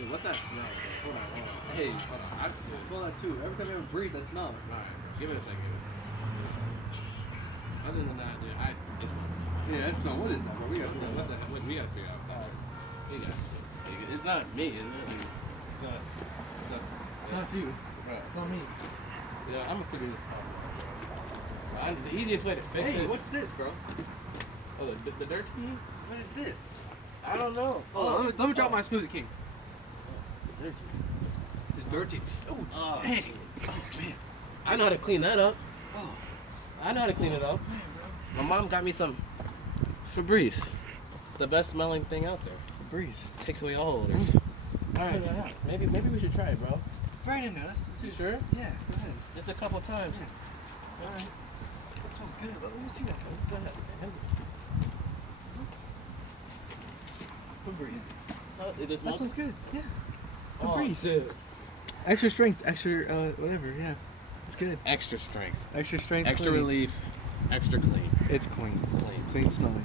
Dude, what's that smell? Bro? Hold on. Hey, Hold on. I smell that too. Every time I breathe, I smell it. Alright, give it a second. Other than that, dude, it smells. Yeah, that smell. What is that, bro? We gotta What the hell? We gotta figure out. We gotta. It's not me, is it? It's not. It's not you. Bro. It's not me. Yeah, I'm gonna figure this out. The easiest way to fix Hey, it. what's this, bro? Oh, the dirt tea? What is this? I don't know. Oh, let me drop my Smoothie King. Dirt tea. It's dirty. Oh, dang. Oh, man. I know how to clean that up. Oh, I know how to clean it up. man, bro. My mom got me some Febreze. The best smelling thing out there. Breeze. Takes away all odors. Alright. Maybe we should try it, bro. Right in there. Let's You sure? Yeah, go ahead. Just a couple times. Yeah. Alright. That smells good. Let me see that. Go ahead. Febreze. It just That smells. smells good. Yeah. Oh, Febreze. dude. Extra strength, extra whatever. Yeah. It's good. Extra strength. Extra strength. Extra clean. relief. Extra clean. It's clean. Clean. Clean smelling.